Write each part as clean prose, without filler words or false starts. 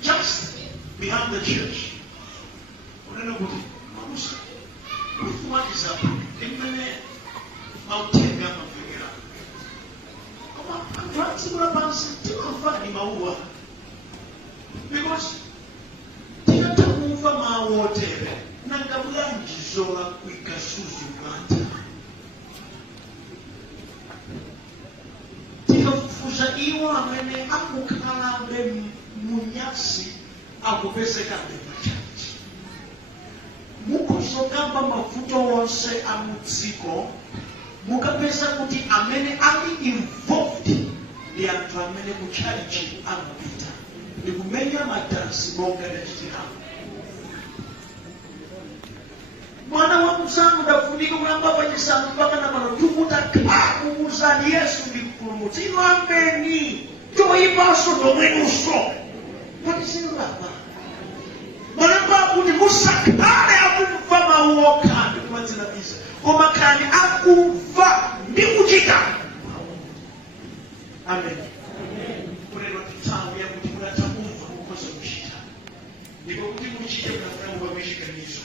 Just behind the church. What is up? Because mukosokamba mafuta wonse amudziko mukapeza kuti amene ali involved ndi anthu amene ku church amapita ndi kumenya madansi monga ndachitirapo. Mwana wa mzangu ndafunika kulamba pachisanu mpaka na pano tikutakhakuuzani Yesu ndi mpulumutsi ino ameni choyipaso nomwenuso patisinulapa malamba kuti musakhale akumva mawu okhandi kumadzina bisa koma khani akumva ndi kuchita. Amen. Kulero titsawo yakuti munatha kumva kukosa kuchita ndipo kuti muchite munafuna mubamishikanizo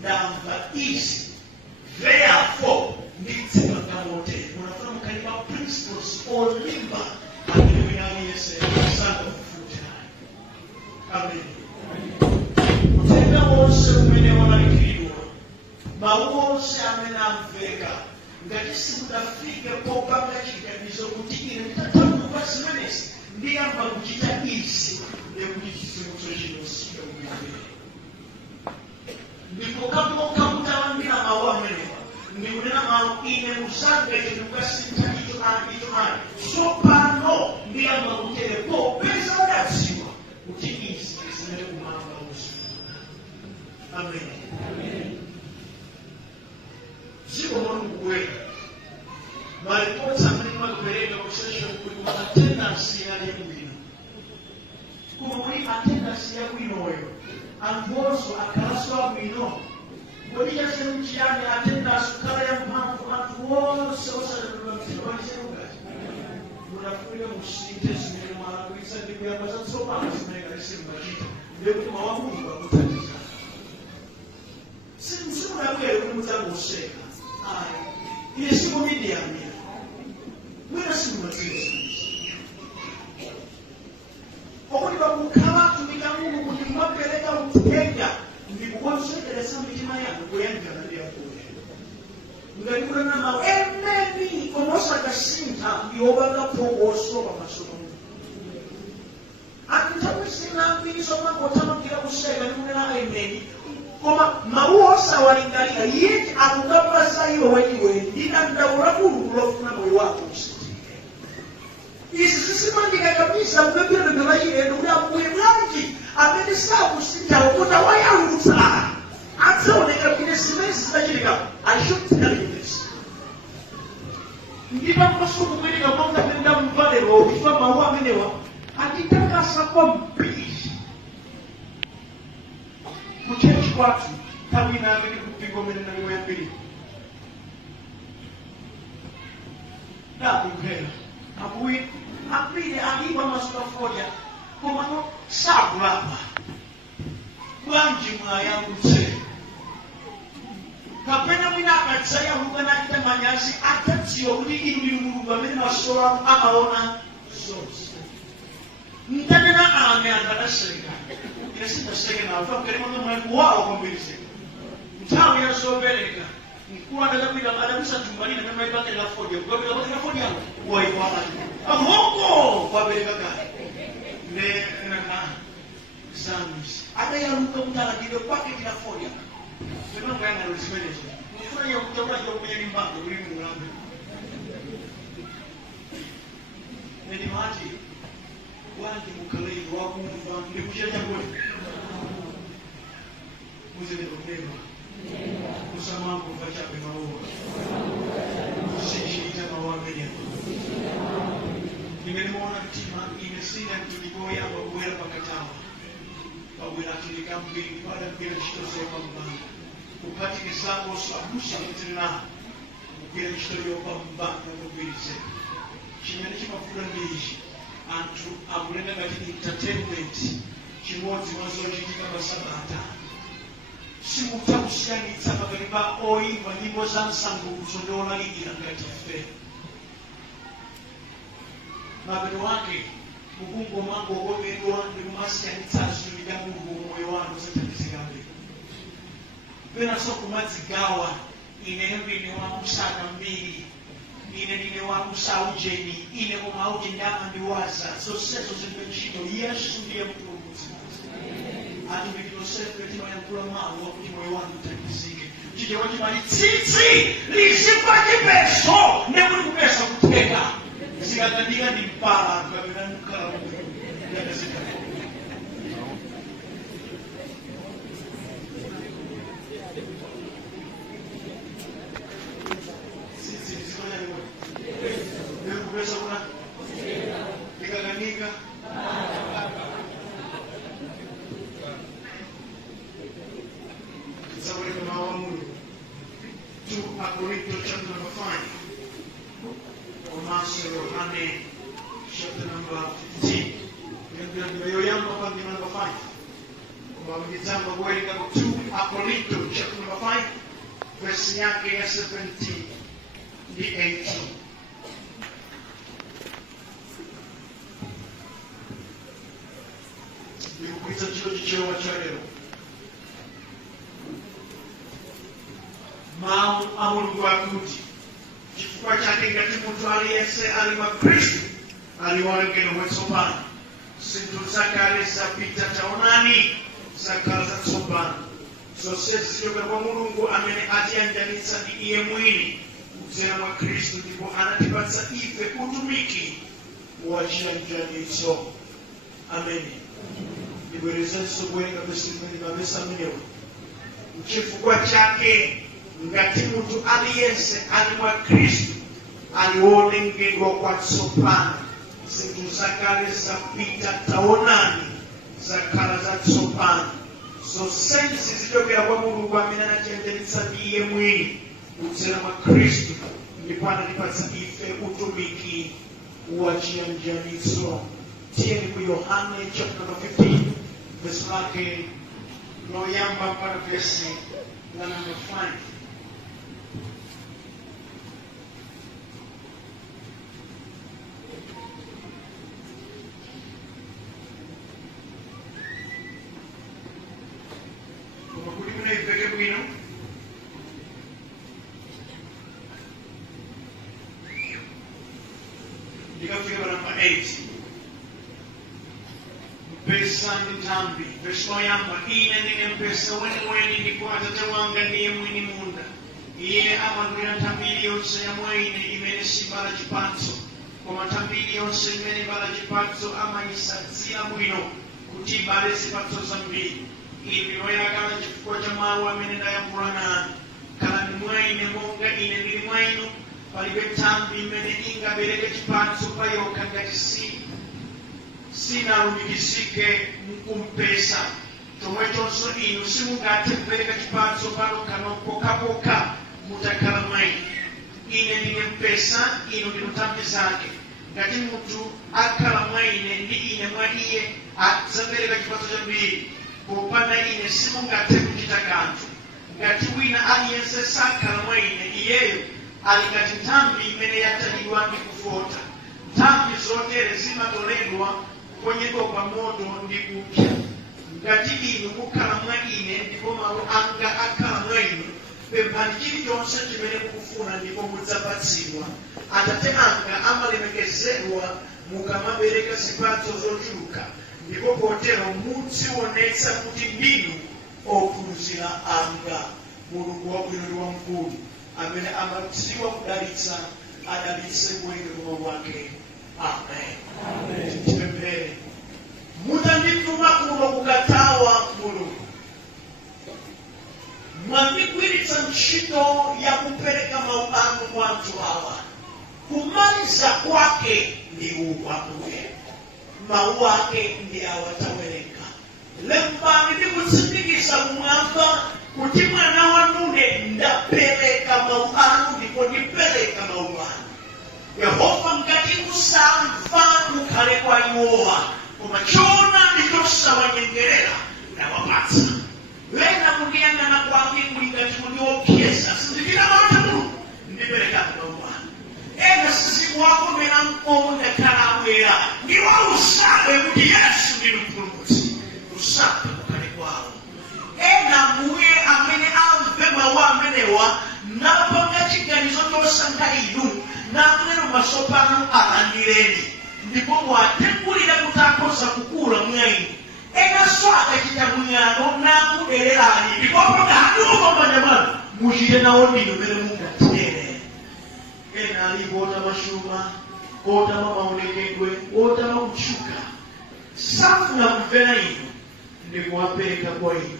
ndamva izi therefore nditsika ngamote munafuna mukhalima principles olimba amene winani yese sanga kufuta. Amen. Kutenga wonse umene wamalikiridwa mawu onse amene amveka ngati simudafike popanga chiganizo kuti ine nditatambuka zimenezi ndiyamba kuchita izi nekuti chitsimuso chinosika kumene ndipo kamutawambira mawu amenewa ndikunena mawu ine musange chinukasintha icho ani tsopano ndiyamba kutere popeza udadziwa kuti izi zimene kumamba uzifuna. Amen. Ziko Mungu kweli maripoti amene makupereka kusesha kuli kwa attendance yali bwino kuma kuli attendance ya bwinoyo anthu onse akhalaswa bwino kodi chasemu chiyani attendance khala ya mphamvu anthu onse osalembedwa mtiwaniseukati munafunire musinte zimene mwalakwitsa ndi kuyamba zatsopano zimene kalisi mmachita ndekuti mawu a Mulungu akuthandiza simunabwere kuti mudzangoseka ayi ine sikomidiyamira mwina simumadziwa okuti pakukhala atumika Mulungu kuti mwapereka uthenga ndikukonsekeresa mitima yanu kuyanjana ndi yakuya ngati kunena mawu emeni koma osakasi yobanga phokoso pamasomo nthawi zina mbiri zomangothamagira kuseka ndikunena amen koma mawu osawalingalira iye akukapasa iwe weniweni ndidandaula mulungu lofuna moyo wako usitike. Izi zisimandika kabisa kupempera pembe lachilendo kuti ambuye bwanji amene sakusinthawo kuti wayalutsa adzaoneka kuti zimene zidachitika. I should tell you this. Ndipo masuku kumeneka monga penda mvalero kufa mawu amenewa atitakasa kwambiri kuchechi kwathu nthawi inake ndi kupingo umene naliwo yambiri ndapemphera ambuye ambiri alipa masuku afodya komano sakulapa bwanji mwayalutse kapena mwina akadzayaluka nachita manyazi adzadziwa kuti inu ndinu mulungu amene maso anu amaona zonse. Ntanena ame angadaseka yasindaseke nawo fakerema mwana wawo kwambirize nthawi yazobereka mkulu adakapita adakusatumbalina mema ipatela fodya kukapita patela fodya waiwala ahoko kwabereka kale ne nana zamis adayaluka mutalakide paketila fodya semanga yangalo zimenezo mfuna yakutoka yokunyeni mbango uli mulambe neni mati wanti mukalei wakumva ndikuchenya kwe muzele kunema musamangu vachape maua musishita mawamenea nimemona mtima imesina mtulikoya wabwera pakatawa wabwera kilika mbili baada mbira chitozo ya pambanga upatike sako sabusa mtirina mbira chitozo ya pambanga mbirize chimene chimafuna ndiishi anthu akulenga ngati entertainment chimodzi mwazochitika pasabata simutha kusiyanitsa pakati pa oyimba nyimbo za msangulutso ndi olalikira ngati ife mapeto wake mukungomangokomedwa ndi kumasiyanitsazo ndi mulungu moyo wanu zathandizikabe penanso kumadzigawa ineyo ndine wamusaka mbiri ine ndine wakusaujeni ine kumauti ndama ndiwaza zonsezo zilibe ntchito yesu ndiye mpulumutsi ati ndikilosefwe timayankhula mawu wakuti moyo wanu uthandizike chichewa chimali tsitsi lizipa chipeso ndekuti kupesa kutheka zikakandika ndi mpala tukapena mkhala yakazika Pesa kuna ikaganika zaweka mawamu to Akorinto chapter number 5 or Master Yohane chapter number 15 ndio yamba kwa number 5 kwa mjitamba kueleka 2 Akorinto chapter number 5 verse yake ya 17 the 18 Nikuita chilo chichewa cha leo. Mawu a Mulungu akuti chifukwa chake ngati munthu aliyense ali mwa Khristu ali wolengedwa watsopano zinthu zakale zapita taonani zakhala zatsopano zonsezi zichokera kwa Mulungu amene atiyanjanitsa ndi iye mwini kudzera mwa Khristu ndipo anatipatsa ife utumiki wa chiyanjanitso. Amen. Ibwerezenso kuwerenga mavesi amenewa chifukwa chake ngati munthu aliyense ali mwa Khristu ali wolengedwa kwatsopano zinthu zakale zapita taonani zakhala zatsopano zonsezi zichokera kwa Mulungu amene anatiyanjanitsa ndi iye mwini kudzera mwa Khristu ndipo anatipatsa ife utumiki wa chiyanjanitso. Tiyeni ku Yohane chapter number 15 verse lake loyamba mpaka verse la number 5. Kumakulimuna ipeke bwino Ndikafika pa namba 8. Mpesa ndi nthambi. Verse loyamba, ine ndine mpesa weniweni ndipo Atate wanga ndiye mwini munda. Iye amagwira nthambi iliyonse ya mwa ine imene sibala chipatso, koma nthambi iliyonse imene ibala chipatso amayisadzira bwino kuti ibale zipatso zambiri. Ine ndinoyakana chifukwa cha mawu amene ndayankhula nanu. Khalani mwa ine monga ine ndili mwa inu. Palibe nthambi imene ingabereke chipatso pa yokha ngati sinalumikizike mkumpesa. Chomwechonso inu simungathe kubereka chipatso panokha pokhapokha mutakhala mwa ine. Ine ndine mpesa, inu ndinu nthambi zake. Ngati munthu akhala mwa ine ndi ine mwa iye, adzabereka chipatso chambiri. Popanda ine simungathe kuchita kanthu. Ngati wina aliyense sakhala mwa ine, iyeyo ali ngati nthambi imene yatalidwa ndi kufota. Nthambi zotere zimatoledwa kuponyedwa pa moto ndi kupsa. Ngati inu mukhala mwa ine ndipo mawu anga akhala mwa inu, pemphani chilichonse chimene mukufuna ndipo mudzapatsidwa. Atate anga amalemekezedwa mukamabereka zipatso zochuluka, ndipo potero mudzionetsa kuti ndinu ophunzira anga. Mulungu wabwino ndi wamkulu amene amadziwa kudalitsa, adalitse kwake mwa wake. Amen. Tipemphere. Mutandituma kuno kukatawa Mulungu. Mwandigwiritsa ntchito ya kupereka mawu anu kwa anthu awa. Kumaliza kwake ndi ukwakule. Mawu ake ndi awatawerenga. Lembani ndi kutsindikiza kumwamba kuti mwana wanune ndapereka mawu anu ndipo ndipereka mawu anu. Yehova ngati musamva mukhale kwa iwowa, koma chona ndichosawanyengerera ndawapatsa. Wena kundiyang'ana kwake kuli ngati kundiopseza, sindikira mawata Mulungu ndipereka mawu anu. Ena sisiku wako mena mkomo ndakhala abwera ndiwo usabe kuti Yesu ndi mpulumutsi. Usabe mukhale kwawo. Ena muye amene amve mawu amenewa napanga chiganizo chosankha inu nakulero maso pano alandireni, ndipo mwatengulira kuti akhoza kukula mwa inu. Ena swaka chita mwing'ano nakudererani, ndipo pangadiwo pamanyamano muchite nawo ndinu mene mungatere. Ena alipo otama chuma, otama maonekedwe, otama kutchuka, safuna kumvera inu, ndikuwapereka kwa inu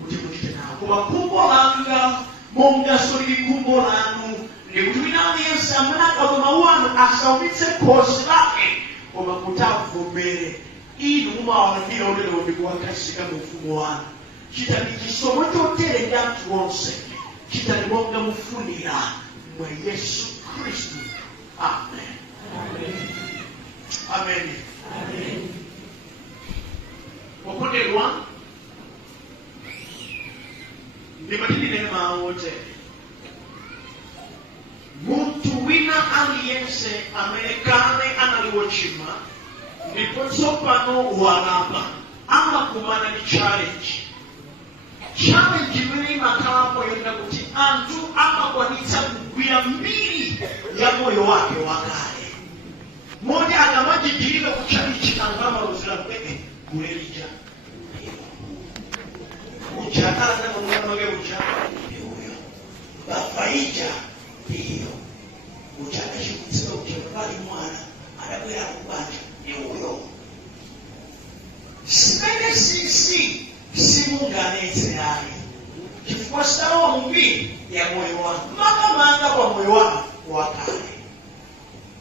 kuti muchite nawo. Koma khumbo langa mongaso lili khumbo lanu, ndikuti wina aliyense amene akamva mawu anu asaumitse khosi lake, koma kuti amvomere. Inu mumawalandira olero ndikuwakhazika mu ufumu wanu. Chitani chisomo chotere ndi anthu onse. Chitani monga mufunira mwa Yesu Khristu. Amen. Amen. Amen. Wakondedwa, ndimatindinene mawu otere. Muntu wina aliyense amene kale anali wochimwa ndipo tsopano walapa amakumana ndi challenge. Challenge imene imakhalapo yonena kuti anthu amakwanitsa kugwira mbiri ya moyo wake wakale. Moti akamachidilika kuchalichi angamalozera mpeke kulelija. Uchakala na mwana wake uchakala ndiyo. Bafaija ndiyo. Uchakala shikutsika uchakala mwana anakwera kubanja ndiyo. Simene sisi simunganetse ali. Chifukwa sitawa mbiri ya moyo wangu. Manga kwa moyo wangu wakale.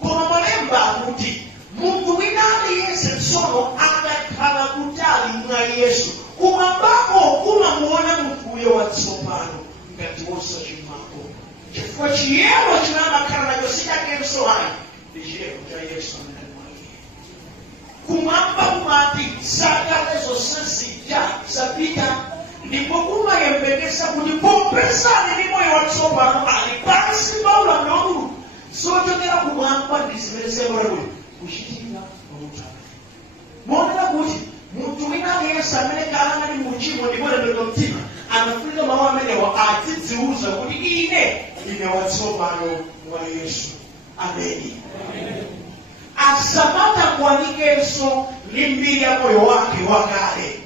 Koma malemba akuti Mungu wina aliyense tsono akakhala kutali mwa Yesu, kumwambako kumamuona munthu uyo watsopano ngati wosachimwako. Chifukwa chiyero chimene amakhala nacho sichakenso ayi ndi chiyero cha Yesu amene ali mwa iye. Kumwamba kumati zakale zonse zija zapita, ndipo kumayembekeza kuti popesani ndi moyo watsopano ali pansi pa ulamuliro wa Mulungu. Zochokera kumwamba ndi zimene ziyabwera kuchitika kwa munthu amene. Monena kuti munthu wina aliyense amene kale anali mu uchimo ndipo atembenuka mtima anafunika mawu amenewa adzidziuza kuti ine ndine watsopano mwa Yesu. Ameni. asapata kuanikenso limbiri ya moyo wake wakale.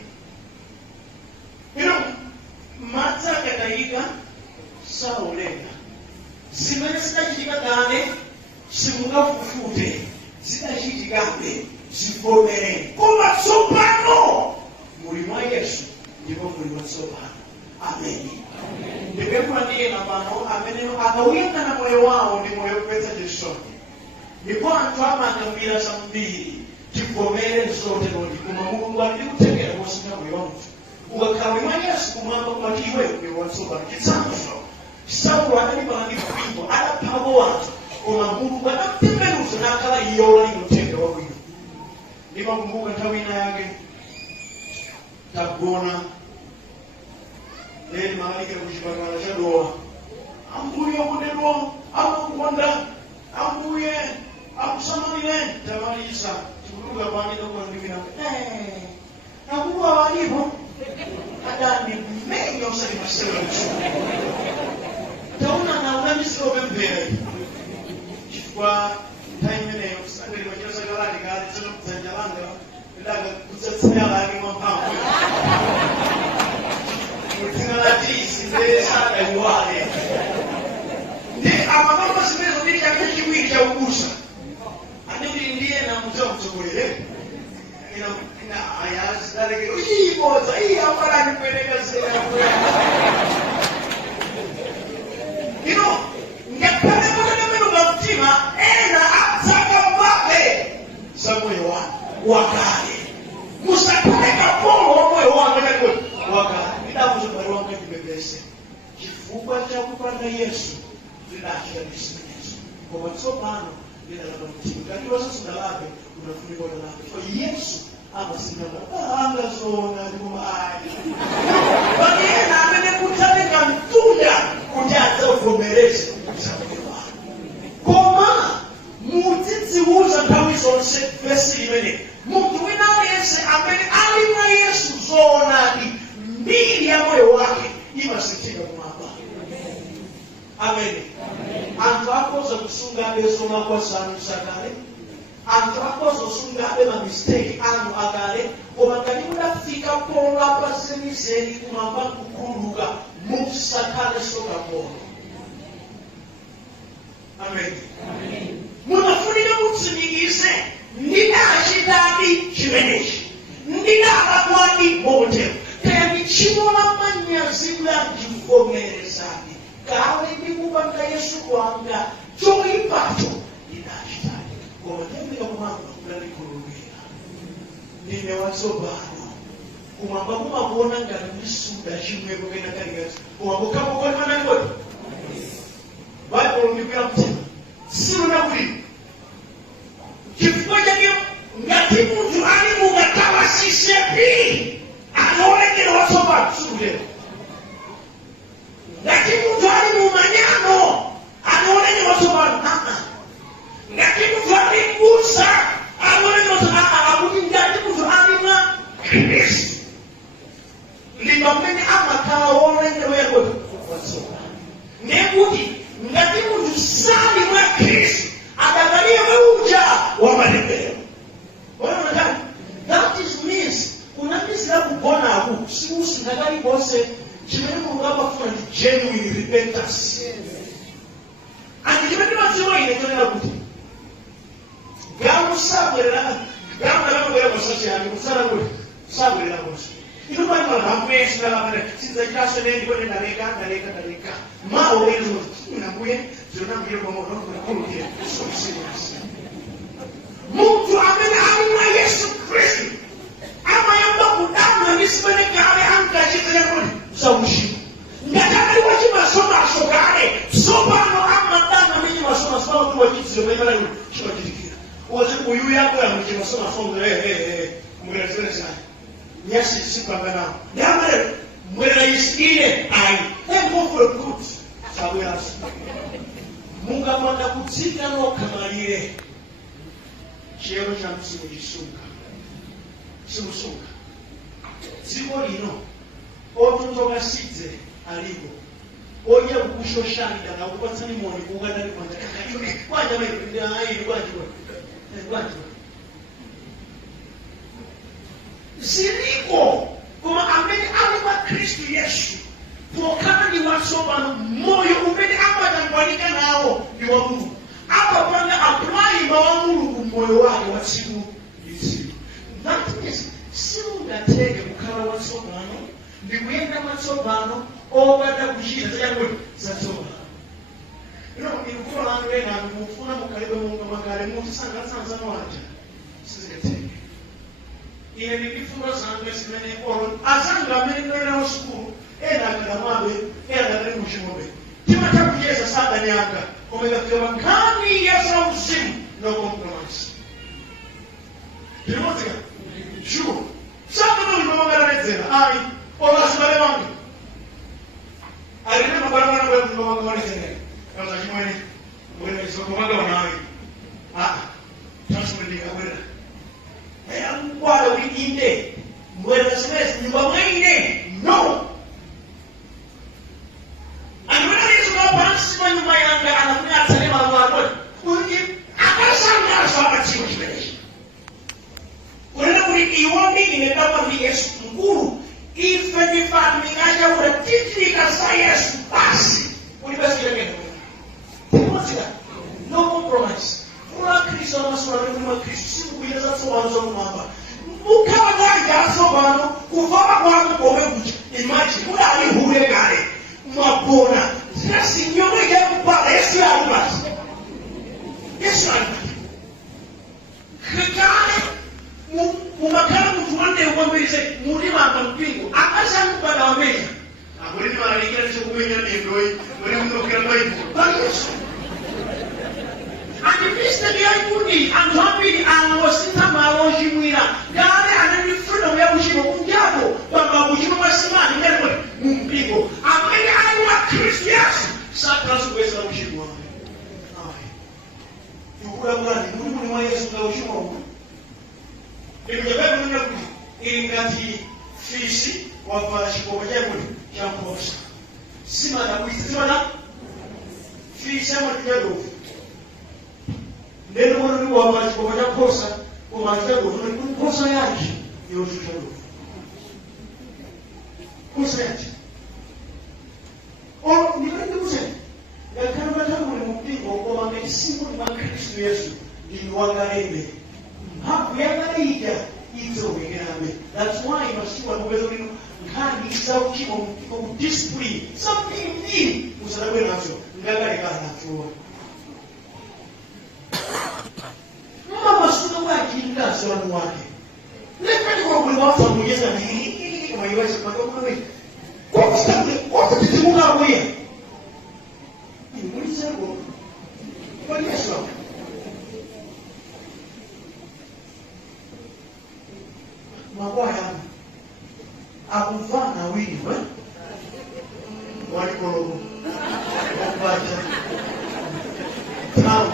Madza akatayika saolenga. Zimene zidachitika kale simungafufute, zidachitikabe zivomereni. Koma tsopano muli mwa Yesu ndipo muli watsopano. Amen. Ndipempha ndiye pano amene akawuyang'ana moyo wawo ndi moyo wopeza chisoni. Ndipo anthu amangambira zambiri tivomere zoterodi koma Mulungu ali kuthekera kusinga moyo wa munthu. Ukakhala mwa Yesu kumwamba kumati iwe ndi watsopano. Chitsanzo Saulo adalipala ndi mpingo adaphapo wanthu koma Mulungu adatembenuza nakhala iyola ndi uthenga wabwino. Ndimakumbuka nthawi ina yake tagona leni makalike kuchipatala cha Dowa. Ambuye okondedwa amakukonda, ambuye akusamalire tamaliza tikuluka panena kuandikira nakuwa walipo adani mmenya usali masela tauna na unamisiro pempera chifukwa time imeneyo kusangiri machosa kalani kali tsono kudzanja langa ndaga kutsatsaya lake mwamphamvu kutingalatisi ndesada iwale ndi amapamba zimezo ndi chake chiwiri cha ubusa anindi ndiye na mzee mtsokolere ina ayasi daleke uyiboza iyafala nipeleka zera ngapele mwenendo mtima ena ataka mbabe za moyo wakale musapeleka polo moyo wakale idakuzo bari wangu kibebese chifukwa cha kupanda Yesu lidachira bisimenezo kwa tsopano lidalaba mtima kaliwa sasa ndalabe unafunika ndalabe kwa Yesu amasinaba angazona kumai bagena amene kutandika mtunda kujaza uvomereze koma mutidziuza nthawi zonse vesi imene munthu wina aliyense amene ali mwa Yesu zoonadi mbiri ya moyo wake imasinthika kumwamba. Amen. Anthu akhoza kusungabe zomakwasanu sakale, anthu akhoza kusungabe mamistake anu akale, koma ngati mudafika polapa zenizeni kumwamba kukhululuka musakale sokapolo. Amen. Munafunika mutsimikize ndinachitadi chimenechi, ndinakakwadi motero. Kaya chimola manyazi mlanjivomerezani kale ndikupanga Yesu wanga choipacho ndinachitadi koma ndemera kumwamba kulalikhulupirira ndine watsopano kumwamba kumakuona ngati ndisuda chimweko kena kalikati koma kukamukonana kodi Bible ndikuya mtima siluna kuti chifukwa chake ngati munthu ali mukatawasisepi anaonekera watsopano sukulero. Ngati munthu ali mumanyano anaonekera watsopano ngati munthu ali mbusa anaonekera watsopano akuti ngati munthu ali mwa Kristu ndi pamene amakhala woonekera watsopano. Nekuti ngati munthu sali mwa Kristu adakaliye uja wa malembero. That is means kunamisira kugona aku sikusindakali bose chimene Mulungu amafuna ndi genuine repentance. And chimene madziwa ine tonena kuti gamu sabwerera gamu lakabwera kosachi yake kusala kuti sabwerera konse. Ino pali mahamwesi nalapane sinzachitaso nendi kone ndaleka mawo lezo nambuye zonambuye pamoto nakulukira so serious. Munthu amene ali mwa Yesu Kristu amayamba kudama ndisimene kale ankachitira kuti saushima. Ngati ali wachimasomaso kale tsopano amadana ndi chimasomaso kuti wachitire payimala kuti chimachitikira. Uwaze uyu yako yamu chimasomaso mwerezerezani. Nyasi sipangana. Yamare mwerezire ayi. Then go for good. Sabu yasu. Mungu amanda kutsika nokamalire. Chero cha msimu chisunga. Simusunga. Dziko lino otunzoka sidze alipo. Oye kukushoshanda na kupatsani moni kuganda ni kwanja. Kwanja mai kwanja. Ziliko koma amene ali mwa Khristu Yesu pokhala ndi watsopano moyo umene amatangwanika nawo ndi wa Mulungu amapanga apply mawu a Mulungu moyo wake wa tsiku ndi tsiku. That means simungateke kukhala watsopano ndi kuyenda mwatsopano opanda kuchita zatsopano. Ilikuwa lanu ena mufuna mukalibe Mungu makale muti sangasanza wanja sizingateke. Ine ndifunga zangu esimene olo azanga amene ndoera osukulu ena akadamabe ena ali muchimobe tima takuyeza sada nyanga komega kuyoba nkani yasa uzimu no compromise. Timotika sure sasa ndo mwagarezera ai ola sibale wangu alina mabara kwa mwagarezera kama jimwene mwene isokomaga wanawe tasumendika mwena mkwala wikinde mwena semesi nyumba mwene no anwena lizo na pansi kwa nyumba yanga anafunya atalema mwadwe kuni akasanga aswaka chimu chimeneshi unena kuni iwoni imekama ni Yesu mkuru ife nifamilisha ura titika sa Yesu basi unibasi kwenye no compromise. Mwa Kristo na maswala mwa Kristo si kuiza sobanzo mwamba. Mukawa nganja sobano kuvama kwangu kowe kuchi. Imagine muna ali hure gare. Mwabona. Sina sinyome ya kupala Yesu ya alibasi. Yesu ya alibasi. Kekane mumakana mtuwande uwambeze mulima hapa mpingo. Akasha mpanda wameza. Akulini marikira nisho kumenya niendoi. Mwene mnokira maibu. Bani Yesu. And the Mr. Biaikundi and Happy and was in Tamaroji Mira. Gare and the freedom of Yabushimo, Yabo, Baba Bushimo Simani, never Mumpigo. And many I Christians, Satras West of Bushimo. You would have run, you wouldn't want to go Bushimo. If you ever know in that he fishy or Bashiko, jump off. Simana, we Simana fish and yellow. Neno wanu wa maji kwa kosa kwa matendo ni kosa yake yoshusha roho. Kosa yake. Ni kama kusema ya kama tangu ni mpingo kwa mamesimu ni Kristo Yesu ni wangarende. Hapo yangalia hizo wengine. That's why masiwa uwezo ni kandi sawa kimo discipline. Something new usalawe nacho. Ngagari kana nacho. Mama suka wajinga swali wake. Lekani kwa kuliwafa mwenyeza nini kama iweze kwa wewe. Kwa sababu tutimuka wewe. Ni mwizi wako. Kwa Yesu. Mabaya. Akufana wewe. Walikolo. Wapacha. Tao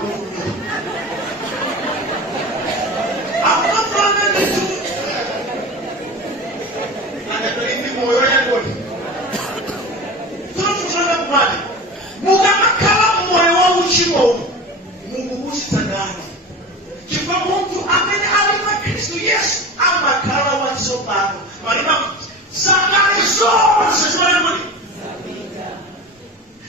Mungu usitangani. Kifa Mungu amene ali mwa Kristo Yesu amakhala watsopano. Malima sangani zonse zimene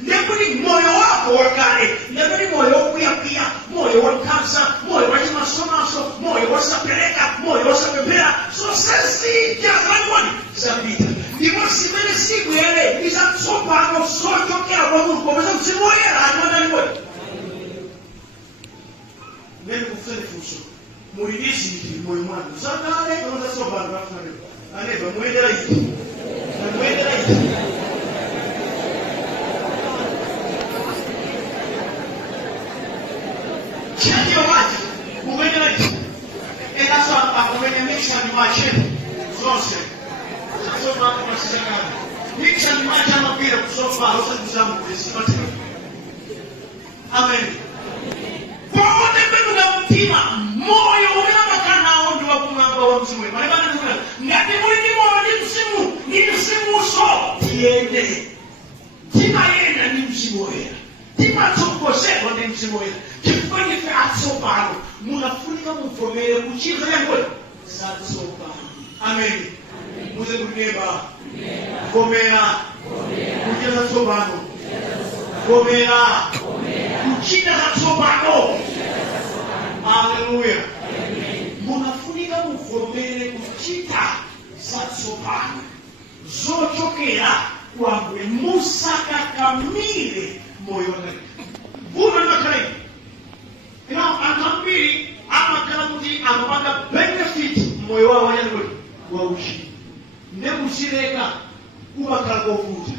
Nebuli moyo wako wakale, nebuli moyo wakuyapia, moyo wakansa, moyo wachimasomaso, moyo wasapeleka, moyo wasapepera, so sesi jazani zabita. Ndipo simene siku yele isa tsopano sochokera kwa Mungu kwa msimu yera anwana ni Neno kufanya fuso. Muridisi ni moyo wangu. Sasa ale kwanza soba nafanya. Aneva muendera hivi. Na muendera hivi. Chanjo maji. Muendera hivi. Ela sasa akumenyesha ni maji. Zose. Sasa mambo masika. Nikisha ni maji ama bila kusofa hausa kuzamu kusimama. Amen. Pote penuga mtima moyo unamakana ondi wa kumamba wa mzumwe. Malibana nukula ngati mwini moyo ni msimu uso tiende. Tima yena ni msimu wera. Tima toko sebo ni msimu wera. Kifanye fe atso baro. Muna funi muvomere kuchiza yangu satsopa. Amen. Muze kuneba. Vomera. Kuchiza tsopano. Vomera. Kuchiza tsopano. Hallelujah. Munafunika muvomere kuchita satsopano. Zochokera kwangwe musakakamire moyo wake. Vuno nakale. Akambiri amakala kuti amapanga benefit moyo wawo yango wa uchi. Ne kuchireka kumakala kovuta.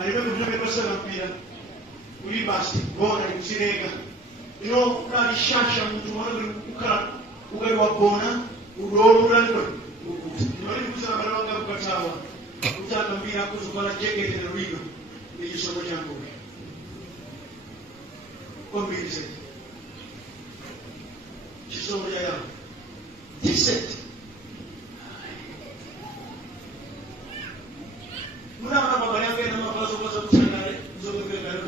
Alibe kutoka pesa mpira. Uli basi bora kuchireka. Kali shasha mtu mwana ukali wabona udolura ngo nori kusana balanga kukatawa utakambira kuzukala jekete na rigo ni somo jangu kombirize chisomo ya dissect muna mama bali yake na mafazo kwa kusangare zote kwa gari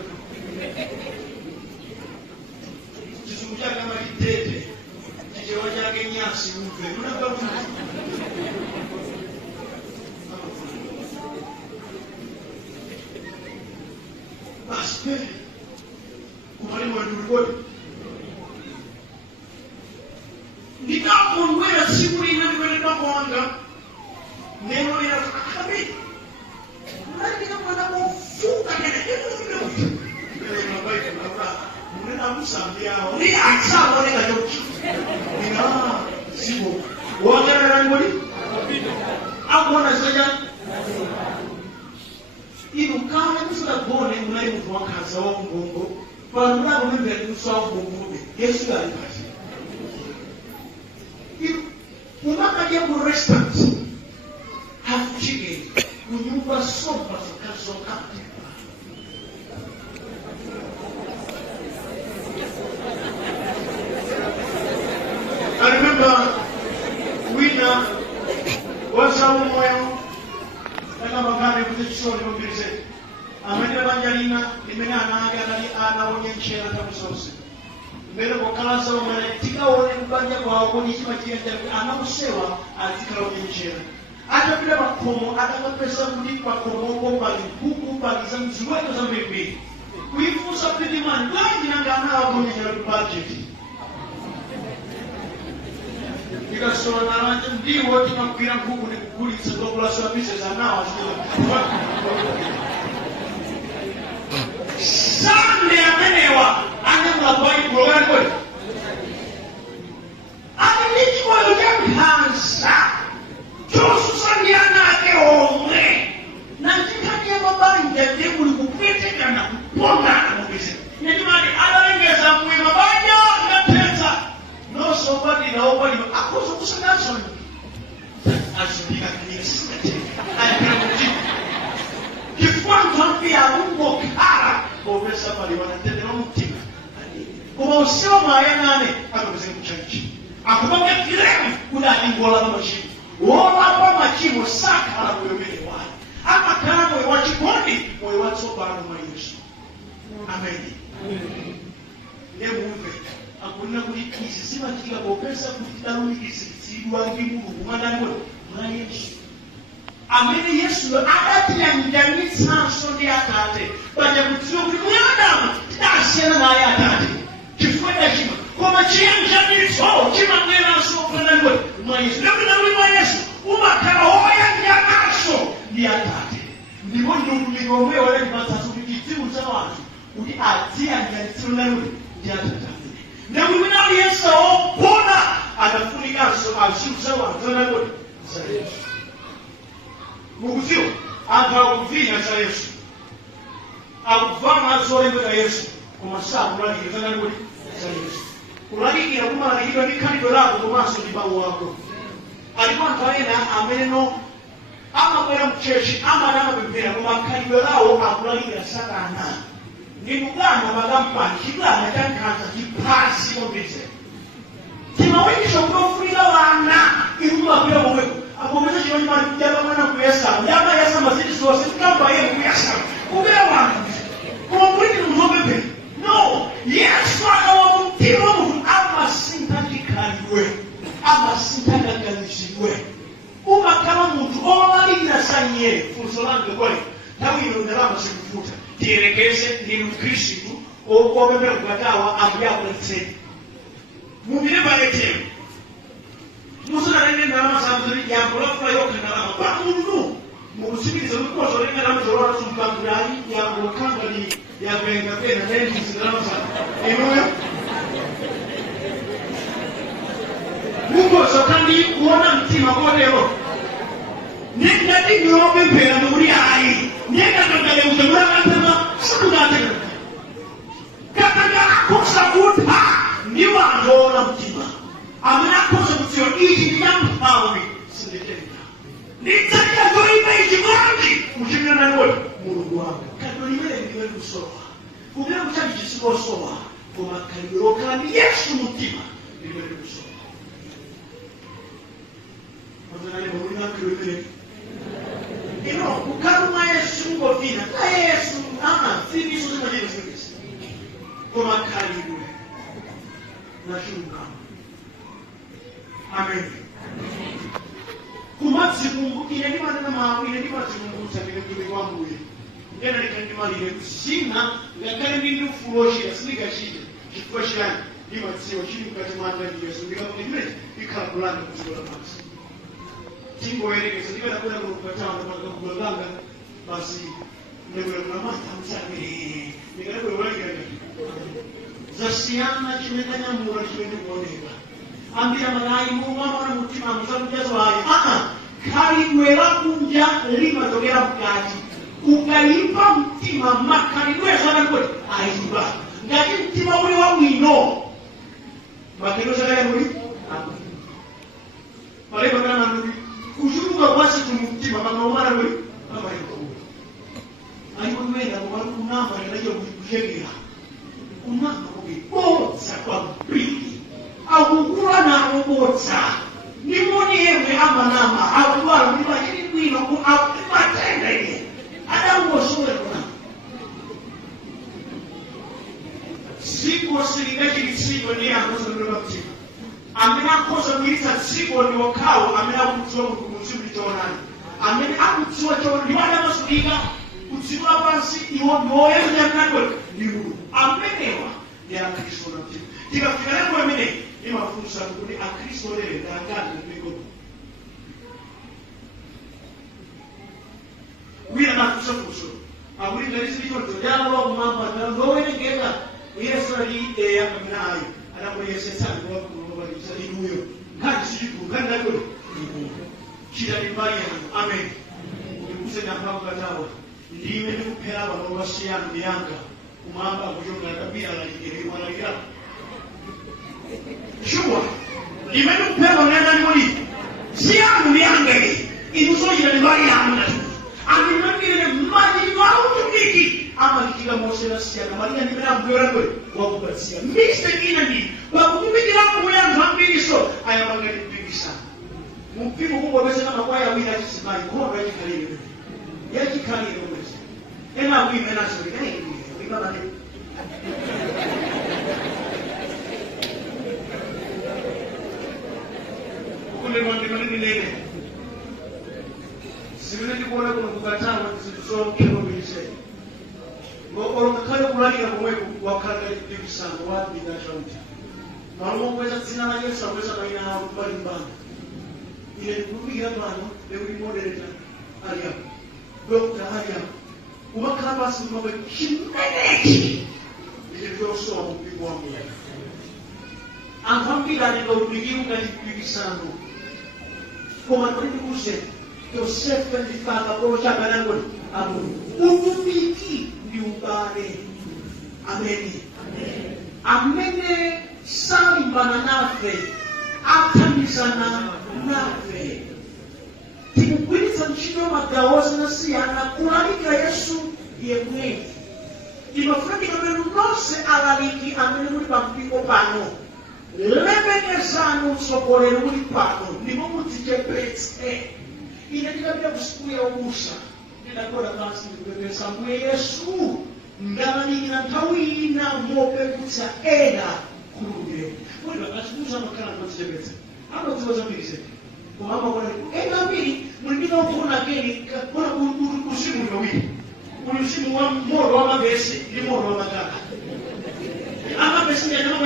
chisomo kama kitete chichewa yake nyasi mve muna Aspect kumalimu wa nurikodi nikaponwela siku inaniweleka mwanga neno ina kakabi nalika mwana mfuka mwana musambia ni aksa mwana kajoki ina sibo wakana nangoli akwana saja Ilukana kusura bone mulai mtu wakaza wa mbongo kwa mlango mimi alikuwa mbongo Yesu alipata umaka jambo restaurant hafuchike kunyumba sopa zikazoka I remember winner was someone kama magari kuzishoni mbirize amene banjalina limene anaonyesha tamusosi mbele kwa kalasa wamene tikaone mbanja kwa woni chima chienda anamusewa atikaonyesha hata bila makomo atakapesa kulipa komo bali huku bali za mziweto za mbili kuifusa pidimani bali nangana waonyesha budget so na ndiwo tunakwira huku ni kukulitsa population business now Sunday amenewa anamla Bible ngani alinichwa yokamhansa Josu sandiana ake omwe na tikati mabanja ndekuli kupeteka na kuponga na mubise ndimani alengeza mwe mabanja na pesa no somebody na obali akuzo kusanacho azubika kanisa ayapeleka kifuata pia Mungu kara profesa pale wanatendea mtima kwa usoma ya nane akakusema mchachi akubanga kiremu kuna ingola machi wona kwa machimo saka la kuyomele wao ama kama moyo wa chikondi moyo wa soba na Yesu amen leo akuna kulikisima kika kopesa kutidaruni kisisidwa ngimu kumandani mwa Yesu amene Yesu adati ya njani sanso ndi atate baje kutiyo kumyada tasena na ya atate kifuenda chima koma chienjani so chima mwena so kwenda mwa Yesu ndio mwa Yesu umakara hoya njanaso ndi atate ndipo ndio mwe wale matatu kitimu cha watu udi atia njani tsuna ndi atate na mwina Yesu bona anafunika so ashuza watu na Yesu Mugufio akakuvina cha Yesu akuvana zolembe ya Yesu kumasa kulali kana ngoli cha Yesu kulali ya kuma hiyo ni kani dola kwa maso ni bawo wako alikuwa kaena ameno ama kwa mcheshi ama na biblia kwa kani dola akulali ya sakana ni mugana magampa kigana tankanza kipasi obeze timawisho kufuila wana iruma kwa mwe akomeza choni mali kujaba mwana kuyasa yaba yasa mazidi sosi kamba yeye kuyasa kubera wangu kwa mwini mzobepe no Yesu anawa mtiro ama sintakikaliwe nye funsolanga kwali tawino ndalama zikufuta tiyerekeze ndi Mkristo okobebera kugatawa ambyakulatseni mubireba etero musana rende ndalama zamuzuri yambulafula yokandalama bamuntu mukusibiriza kukozo rende ndalama zorora tumpangurani yambulakangani yabenga pena rende ndalama za enoyo mukozo kandi kuona mtima kodero nenda dinyobe pera muri ai nenda ndale uzemura katema sikudate katanga kosa kuta ni wandona mtima amena kosa kutio iji nyampawi sindekenda nitaka kuiba ijibandi mujimya na nwe Mungu wangu kadoni mele niwe kusowa kubira kuchaji chisikosowa kwa kaliro kandi Yesu mtima niwe kusowa Mwanzani muri na kiwele kukaruma Yesu ngofina na Yesu sisi sote majeni sisi kwa kaliro na shuka amen kumatsi Mungu ine ndi maneno mawu ine ndi Mungu sabile kuti wangu ine ngena nikandimali kusina ngakale ndi ufuloshi asikashije chifashani imatsiwa chini mkati mwanga Yesu ndikapo ine ikhalkulana kuzola pasi tingo ereke ndikana kuna kupatana na kuganga basi ndio kuna mata msabiri nikana kwa wengine zasiana chimekanya mura chimene kuoneka ambira malai Mungu mwana mutima mzamujazo wayo kali kwela kunja lima tokera mkati ukalipa mtima makali kweza na kweli aiba ngati mtima ule wa wino makino sala muri pale bana nuri kujuruka kwasi kumtima kama umara muri kama yuko ayo mwenda kwa kunamba ndio kujengea unama kubotsa kwa mpili akukula na robotsa nimoni yewe amanama akutwala ndi bachini kwino ku apatenda ine adangosule kuna siko silingachilitsidwa ndi anthu zondola mtima amene akhoza kuyiritsa dziko ndi okhawo amene akudziwa muzimu litaonani amene akudziwa choni ndi wana masulika kudziko lapansi iwo ndiwoyezanyakadwe ndi Mulungu amenewa ndi Akhristu na mtima tikafika lepo amene imafunsa kuti Akhristu lero ndangati mpingo wina nakusafuso akulinda lisilichoto lyalo mamba ndowerengeka Yesu ali yakamnayo anapoyesetsana kwa kulobaliza inuyo ngati siku nganda kule chira limbali amen ndikusena mpaka katawa ndime ndikuphera bano basiyana myanga kumamba kuyonga kabila la ligere wala ira shuwa ndime ndikuphera nenda ndimuli siyana myanga inusoyira limbali amna amimangire mali wautumiki amakika mosera siyana maria ndimera mbora kwe wakubatia mixte inani wakutumikira kuya ngambiliso aya magari pigisa mupimo kubwa bese kama kwa ya wina chisimai kwa yachikalire yachikalire bese ena wina na sori wina na kule mwandi nene simene ndikuona kuna kukataa zilizo kero bilise ngoro kakale kulali ya kumweku wakala ibisana wapi na shauti maro kweza tsina na Yesu aweza baina ya mbali mbali ile kurudia bano lewi moderator alia dokta alia umakala basi mwe kimeneki ile ndio so mpigwa wangu angambila ndio upigiu kalipigisa koma tulikuze Yosefu ndifaka bosha banango amu umumiki ndiubare ameni amene salimbana nafe atamisana nafe tikugwiritsa ntchito magawozi nasiyana kulalika Yesu yemwe timafunika penu nonse alaliki amene muli pampingo pano lemekezani mtsogoleri muli pano ndipo mudzichepetse ine ndikapita kusiku ya ubusa ndinakora pansi ndikupepesa mbuye Yesu ndamanikira nthawi ina mopeputsa ena kulungire kuti vakasimuza makhala mudzichepetsa anodziwa zambiri sete Kumama kuna enda mbili mulipita kuona keni kuna kusimu kawili. Kusimu wa moro wa mabese ni moro wa mataka. Ama bese ndio ndio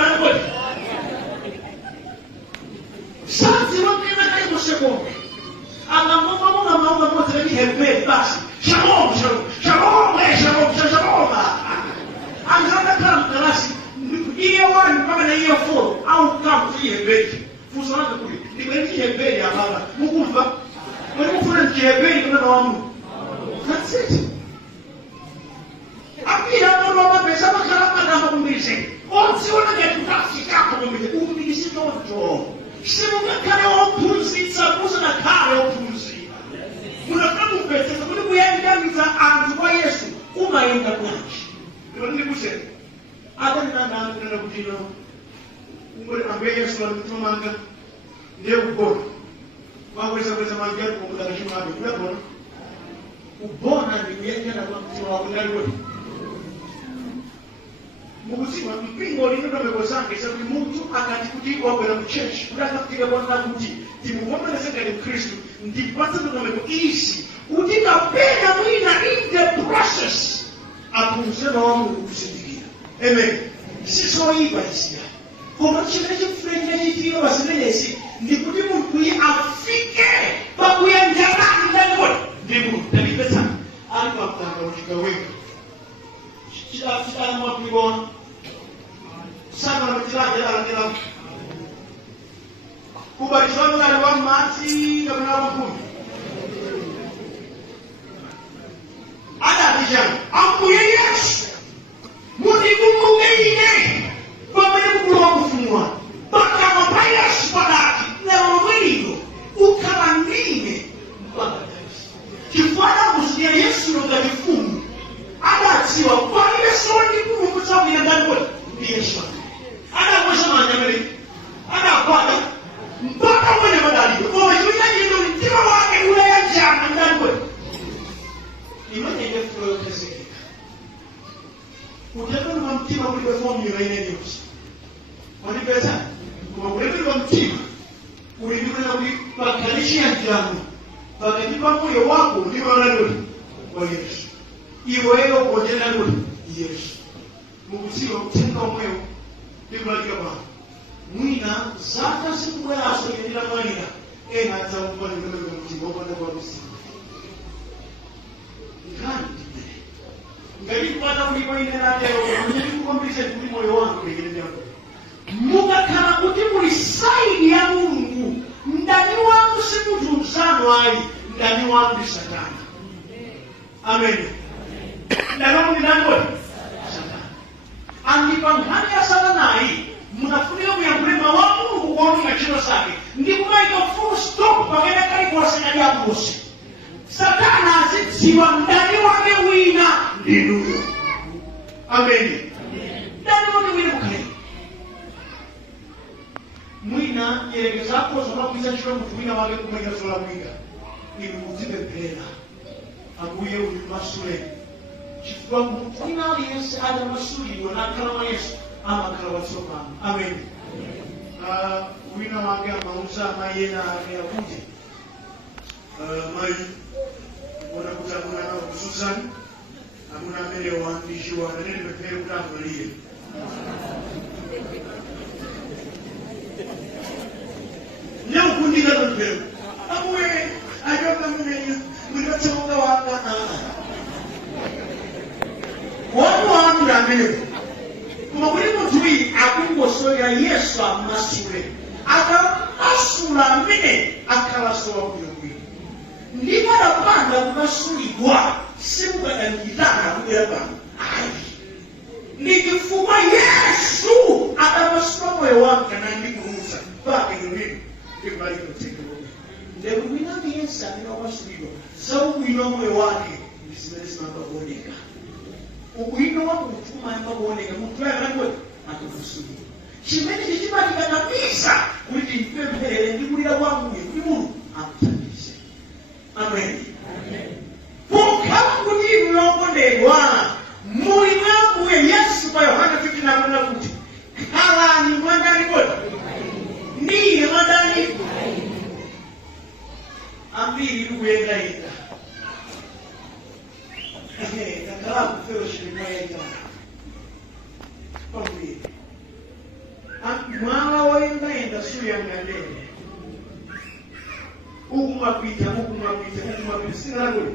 na ngodi. Sasa wapenda kai mseko. Ama mama moto ni hebe basi. Shalom. Angalia kama darasi hiyo wani mpaka na hiyo 4 au kama hebe. Fusana kule. Ni hebe ya baba. Mukufa. Wewe mfuna hebe kuna na wamu. That's it. Apia ndo mama pesa makala na mabumbise. Onsi wana kutafika kwa mabumbise tonto. Simu kama opunzi tsabuza na kale opunzi. Unafahamu pesa kuna kuyangamisa antu kwa Yesu umaenda kwachi. Ndio kusema. Hata nina kutino. Ngore ambaye Yesu alimtumanga ndio ubona. Waweza mangero kwa mtakatifu hapo. Unabona? Ubona ni kuyenga na kwa wa ndani. Mugusima mpingo lino mebozange sababu mtu akatikutikwa kwa mchechi unatafutia kwa kuti timugomba na sanga ni Kristo ndipata ndo meboishi utikapenda mwina in the process akumsema wa Mungu kusindikia. Amen. Sisi waiba hisia kwa chileje frenya hitio basenesi ndikuti mtu afike pa kuyanjana ndani ndipo talipesa alikuwa mtanga ukikaweka kita mapibon sana mtilaje ala kubarishwa na alwa mati kama wapu ada dijan ambuye Yesu munigumu ngine baba yangu wa kufumwa baka mapaya spadaki na mwili ukamandine baba kifana musia Yesu ndo kafumu ada siwa kwa Yesu ni kumfuata ni ndani kwa Yesu ada kwa shamba nyameli ada kwa mpaka mwenye madali kwa hiyo ndio mtima wake ule ya jana ndani kwa ni mwenye ndio kesi utaona mtima ule kwa fomu ya ile ndio wani pesa kwa ule kwa mtima ule ndio unapakalisha njano pakatipa moyo wako ndio wanalo kwa Yesu iweyo kujena ndio Yesu mugusiro kutenga moyo ndibali kama mwina zaka siku ya aso yendira manina hata umba ndio mtibo kwa kwa bisi ngani pata mlimo ine na leo mimi kukombisha kuli moyo wangu kile hapo muga kana kuti muri saidi ya Mungu ndani wangu siku mzano ai ndani wangu satani. Amen. Ndani ni nani wote? Angipangani ya sana nai mnafunia mwa wa Mungu kuona kachino sake ndipo maika full stop pagana kali kwa sana ya Mungu. Satana asiwa ndani wake wina ndiyo. Amen. Ndani wake wina mkali. Mwina yerekeza kwa sababu kisa chiro mtuwina wake kumenya sola mwinga. Ni mutibe pera. Abuye ulimasule. Chifua mtuwina aliyense ada masuli wanakala wa Yesu ama kala wa soka. Amen. Wina wake amauza mayena ya kuje. Mai wanakutakuna na hususan hakuna mbele ya waandishi wa nene mepere kutangulia leo kundi la mbele amwe ajoka mwenye mliotoka waka watu mbele kuma kuli mutui akungosoya Yesu amasure aka asura mbele akalasowa kuyo ndipo napanda kunasulibwa simu ya ndana kubeba ai nikifuma Yesu atabasoma moyo wake na ndikuruhusa baki nini kibali kutekelo ndio mwina Yesu anawasulibwa sababu ino moyo wake ndisimama baboneka ubuino wako mtuma yamba boneka mtu yako atakusulibwa chimene chibali kabisa kuti mpempelele ndikulira wangu ni Mungu amtandishe. Amen. Pokawa kuti mlongondedwa mulimwengu we Yesu kwa Yohana 15 kuti kalani mwandani kote ndiye mwandani mwana woyenda suyangandene ukumapita sinalagule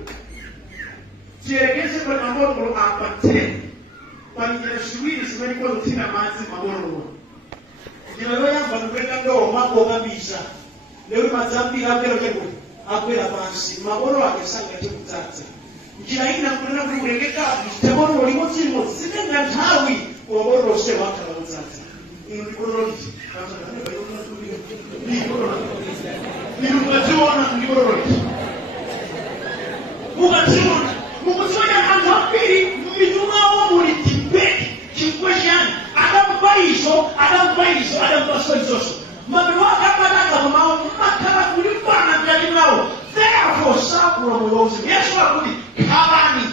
tiyerekeze kwa mabolo apatene panjira ziwiri zimeniko lutina madzi mabolo njira yoyamba nkwenda ndo mako kabisa leo mazambi akero cheko akwera pansi mabolo akesanga chekutsatsa njira ina kunena kuti ulengeka tebolo limodzi sinenga nthawi mabolo ose wakhala kutsatsa ino ndikololoti Mukaziona ndikololoti mukaziona anthu ambiri mitumawo muli debate chikweshani adampa izoso mabelo akapadaka pamawo makhala kulimbana mkati mwawo therefore sakulomoyoze yesu akuti khalani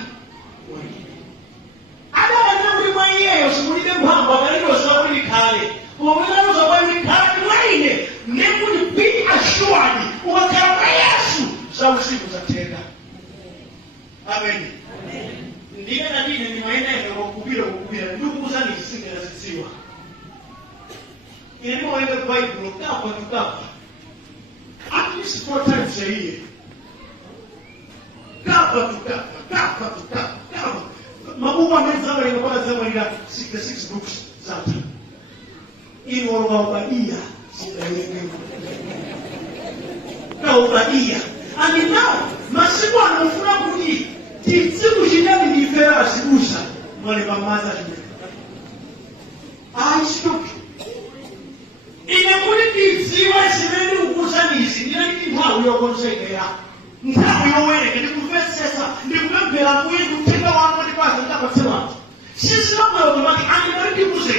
adawanena kuti mwa iyeyo simulibe mphamvu akalilosa kuti likhale umamwekaloza kwali likhale mwaine nekuti be assured ukakhala kwa yesu za usiku zatheka. Amen. Ndiye nadine ni maeneo kukubira ndukuza nisingela zitsiwa ilimo wende Bible kapa at least 4 times a year kapa mabuba mezama inapata zama ila 66 books zata ili wanaobadia kaubadia and now masiku anafuna kuti titsiku chindani ndifera asibusa mwale pamaza chimene stop ine kuti tidziwa zimene ukusanisi ndinati nthawi yokonzekera nthawi yowereka ndikumvetsesa ndikumemphera kuye kutenga wanga ndipasa ndapatsewapo sisilamweyo tomati andinati ndikuze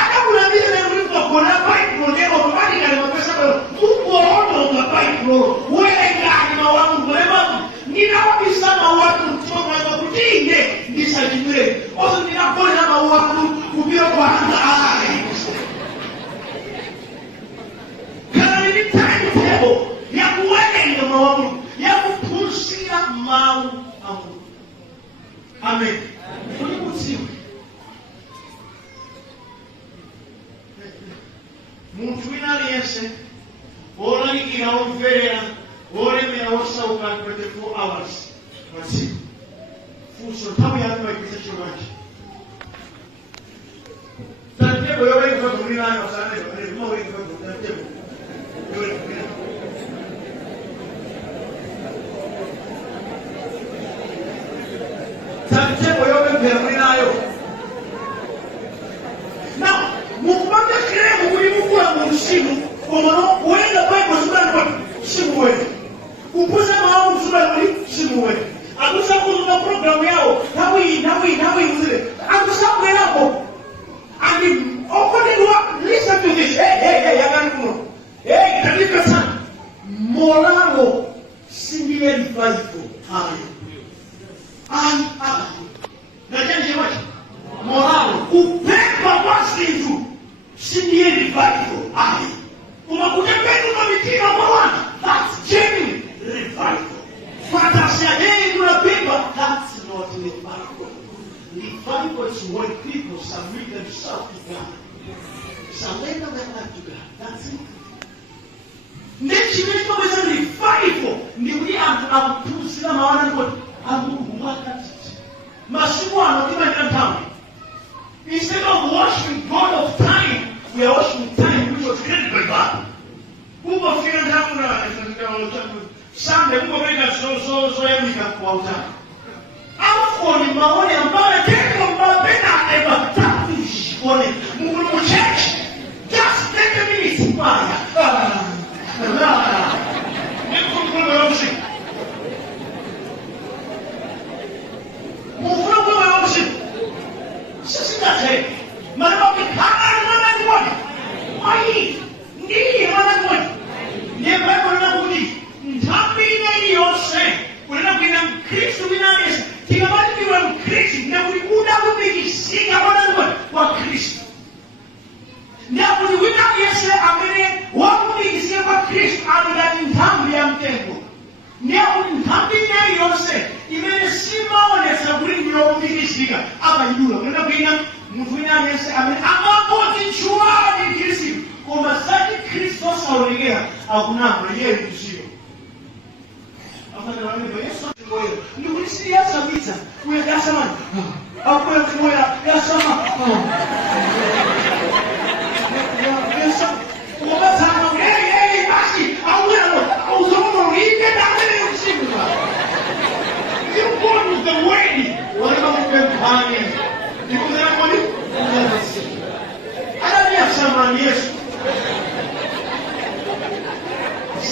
akakulambire kuti mkagona baibulo ndi automatically mapesa pano mukuolonga baibulo werengani mawu kulemaku ndinawabisa mawu atu mtima mwanga kuti ine ndisachimwere oso ndinagonera mawu atu kupira kwanga ayi kana ndini timetable yakuwerenga mawu amu yakuphunzira mawu amu. Amen. Kuli kutsiwe muntu wina aliyense olalikira omverera olemera osauka 24 hours masiku funso nthawi yake waipisa chomaki tatebo yolenga kumulinayo sana mawenga tatebo yolenga tatebo yolenga kumulinayo now mukubanga kiremu kuli mukula mu lusimu omano wenga Bible zibali simu wewe kupuza mawu zibali simu wewe akusa kuzuka program yao nawi mzile akusa kwelako and opening up listen to this hey yakani kuno kadika sana molamo sindiye revival ayo na janje wachi molamo kupepa wasintu sindiye revival ayo unakuja pendo na mitima mwana that's genuine revival. Fantasy again to the people, that's not revival. Revival is when people submit themselves to God, surrender their life to God. That's it. Next year is a revival. Ni ampunzira mawana ngo amumaka masiwana kimanya ntawe. Instead of worshiping God of time, we are worshiping time which was created by God. Uba fira ndamuna Sunday uba bega so yamika kwa utani. Alafu ni maoni ambayo tendo mbapena eba tapish one mu church. Just take a minute baya. Mfumbulo yoshi. Mfumbulo yoshi. Sisi nate. Mara kama mwana ngoni. Ai, ndi mwana ngoni. Ni baba na kudi. Ntambine yose. Kuna kwina Kristo binanesi. Tinabaki kwa Kristo na kulikuda kubikisika mwana ngoni wa Kristo. Na kuliwina Yesu amene wakubikisika kwa Kristo amigati ntambi ya mtengo. Na ntambine yose imene simaonesa kulingiro kubikisika. Aba yula. Kuna kwina mtu binanesi amene amapoti chuani Kristo. akunama yeye kusio afanye wale kwa Yesu ngoyo ndio kulisi ya sabita wewe gasama au kwa moyo ya sama Yesu umetana yeye basi au wewe au zomo inde ndani usiku you born with the way wala mkempani nikuzana kwa nini ana sama Yesu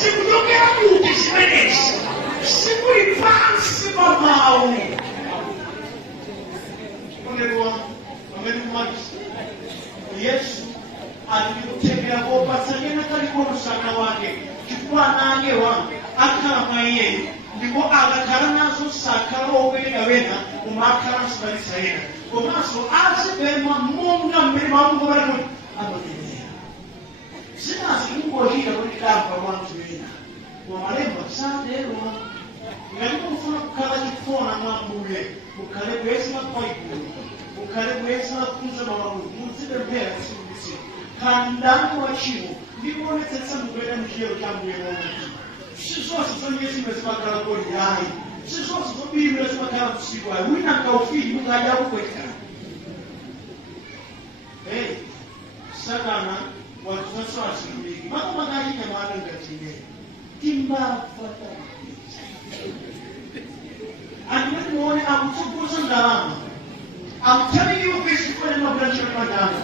sikutokea mtu simenesi sikuifansi mamao ondelwa amelumaji Yesu alimtembea kwa pasanyana kalikuwa sana wake chukua nane wangu akama yeye ndipo agakara nazo sakaro wega wena umakara sibali saina komaso asibema munga mbere mamungu baramu amabye sinazi mungu hira kulikamba abantu bina wa malemba sandero ngalipo mfuna kukala chifona mwambuye ukale kwesima kwaiku ukale kwesima kunza mawamu muzide mbele kusubisi kandani wa chimu ndibone tsetsa mugwera mjero chambuye mwamuti sizose zonyesi mezimakala koli yayi sizose zobiri mezimakala kusikwa wina kaufiri mungaja ukweka Satana watutasa wasikubiki mako magaji nyamana ngatine timba fata and when morning I'm so good I'm telling you this is when my branch of Madonna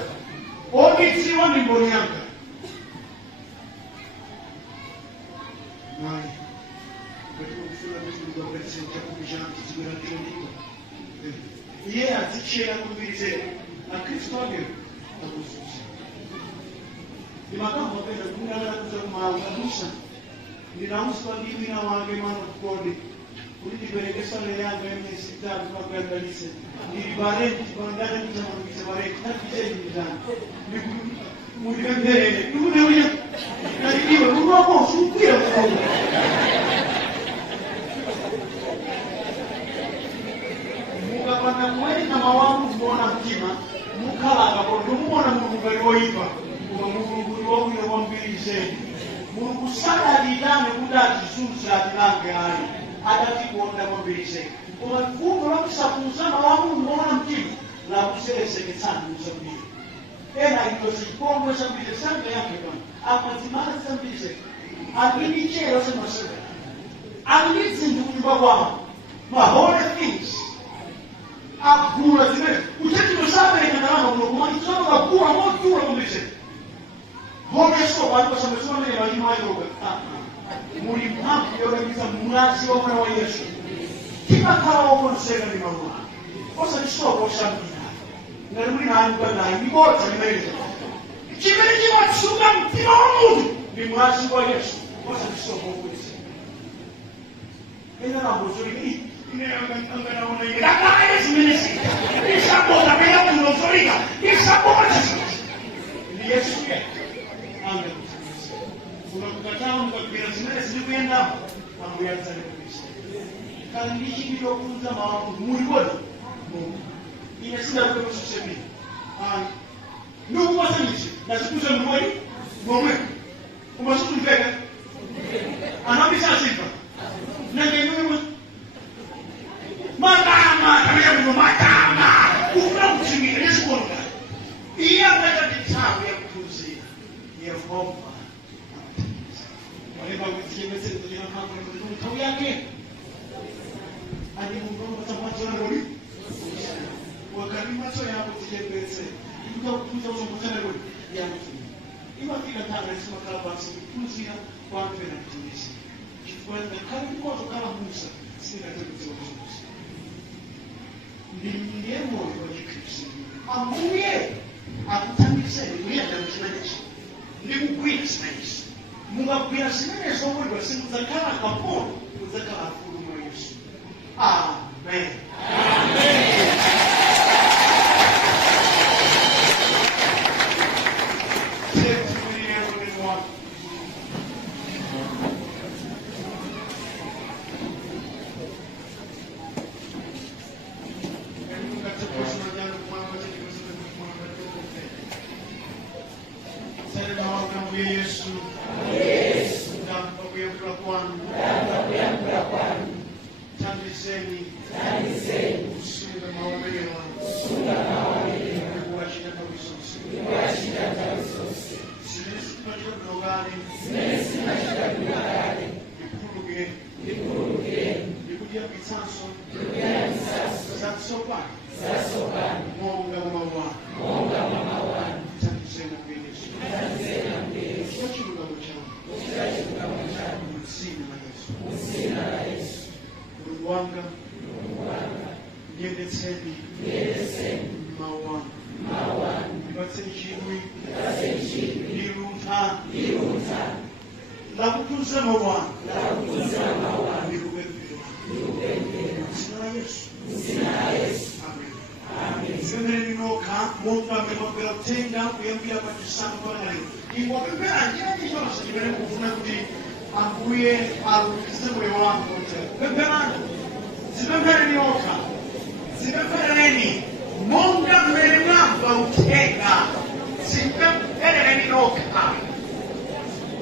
only see one in Borianga Mari but you feel like you go back to Japan to go to the yeah teacher kumbirize na Kristo wake ni makamo pesa kunala kuza ninauswa bibi na wange mama kodi ulipelekesa leo yangu mimi sitaki kwa kuangalia ni barenti bandana nitamwambia barenti takije ndani mudembele tume huyo na hiyo unapo shukia kwa mukapanda mwezi na mawangu kuona mtima mukala kwa ndumuona Mungu aliyoipa kwa Mungu wao ni wambirize Mungu sana alidane kuda kisusa atinange hai adati kuonda wambirize kwa mfumo la kusapuzana wa Mungu muona mtima la kuseleseke sana mzambiri hiyo sikongo sambirize sana yake bwana apatimana sambirize alini chero sema sema alini ndumba kwa ma holy things akura zile uteti msaba inadana kwa mwana kwa kuwa moto wa mbize Hoje só vai passar mais uma lei, mas não é droga. Muri mpamvu yorangiza mwazi wa mwana wa Yesu. Kima kawa wako nusega ni mamu. Osa ni soko shambina. Ngarumuri na anga na ni bota ni meza. Kimeni kima tsuga mtima wa Mungu ni mwazi wa Yesu. Osa ni soko wako nusega. Ina na mbozuri ina anga na ona ina. Daka Yesu minesi. Isa bota bila kunozorika. Isa bota. Ni Yesu ya. Unakataa mkabila zingine zilikwenda mambo ya zale kabisa kandi kibido kuza mawamu muri wona inasida kwa kusema ndugu wasanishi na sikuza mwali ngomwe umasuku mbele anabisa sifa na ngenywe mama kama mungu matama kuna mchingi Yesu konga iya kata kitabu ya kutunzia ya bomba wale wakitie message kwenye hapo ndio mtau yake hadi mungu mtapata na bodi wakati macho yako tijembeze ndio kuja usomotana bodi ya mtu ima kila tanga sima kala basi kutunzia kwa mpe na kutumisha kifuata kama kwa kama Musa sina tatizo kutumisha ndiye moyo wa Kristo amuye akutambise ndiye ndamkimanisha ndikukwira sinaishi mungakwira sinenezo muri basimuzakara kaporo uzakara furu mu Yesu amen amen Yesu kuyankhula kwanu thandizeni kusunga maombelero kuwachita tawisosi zimene simachita bwino kale likhululukire likuyambitsanso zatsopano monga mwa wanu thandizeni kuyeneso chilungamo chanu muzina la Yesu Mulungu wanga ndiyendetseni mawu anu ndipatseni chidwi ndiluntha lakutunza mawu anu ndikupemphera muzina la Yesu amen. Zimene nokha monga mwekwera kutenga kuyambira pachisanu panalero ingopemphera njani chonse chimene mukufuna kuti Ambuye alumikise moyo wangu wote. Pempherani. Zipemphereni nokha. Zipemphereni monga mmene mwamva uthenga. Zipemphereni nokha.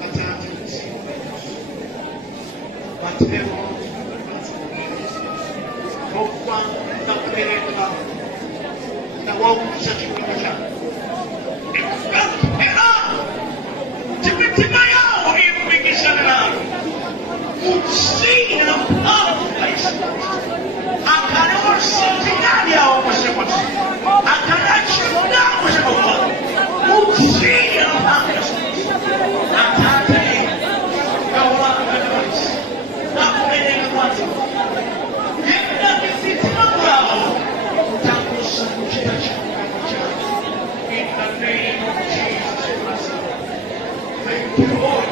Atate mzimu. Mateo. Nokwa ndakupereka. Ndawaulisha chikundi chako. Ndikupemphera. Mitima yao imwikishane nayo. Muzina mphamvu ya Yesu. Akhale osinthikali awo mwesemoti. Akhale achikuda mwesemoti. Muzina mphamvu ya Yesu. Atate kawulaka kanawalisi. Nakumeneka kwanza. Yenda mitima mwawo. Utakusa kuchita chikuda chako. In the name of Jesus Christ. Thank you, Lord.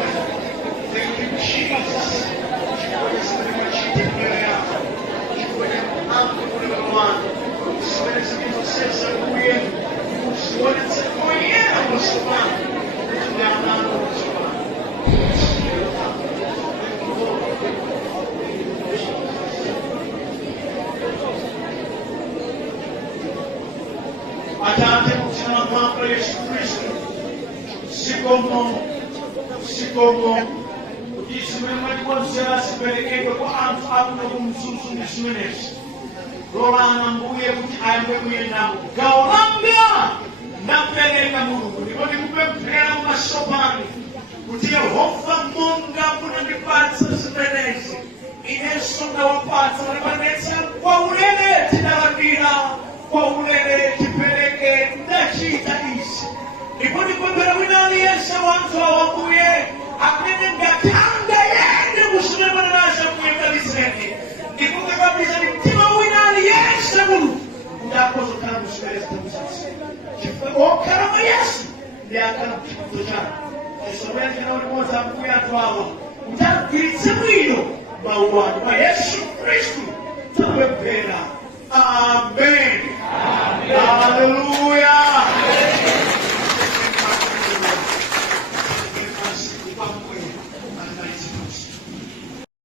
Thank you, Jesus. Chikoye sema chitembele yako. Chikoye mambo kule mwana. Usione zikizo sasa kuye. Usione zikoye na msumani. Tunaana na msumani. Atate mchana mwako Yesu Kristo. Sikomo isimwe mwakonzera siperekedwe kwa anthu akuno kumzuzu ndisimenezi lolana mbuye kuti ayambe kuyenda gawo lambya ndapereka Mulungu ndipo ndikupemphera mumasopani kuti Yehova monga munandipatsa zimenezi inenso ndawapatsa ndipanetsa kwa ulere tidalandira kwa ulere tipereke ndachita izi ndipo ndikupemphera wina aliyense wanthu awakuye amene ngatanga yende kusulemana nazo kuyendaliseni ndipo ngakabisa mtima wina aliyense Mulungu ndakoza khala kusumeleza tamusasi chifukwa okhala mwa Yesu ndi akhala kuchikuto chanu esomenekena ulimodzi ambuye anthu awa kuti agwiritse bwino mawu anu mwa Yesu Kristu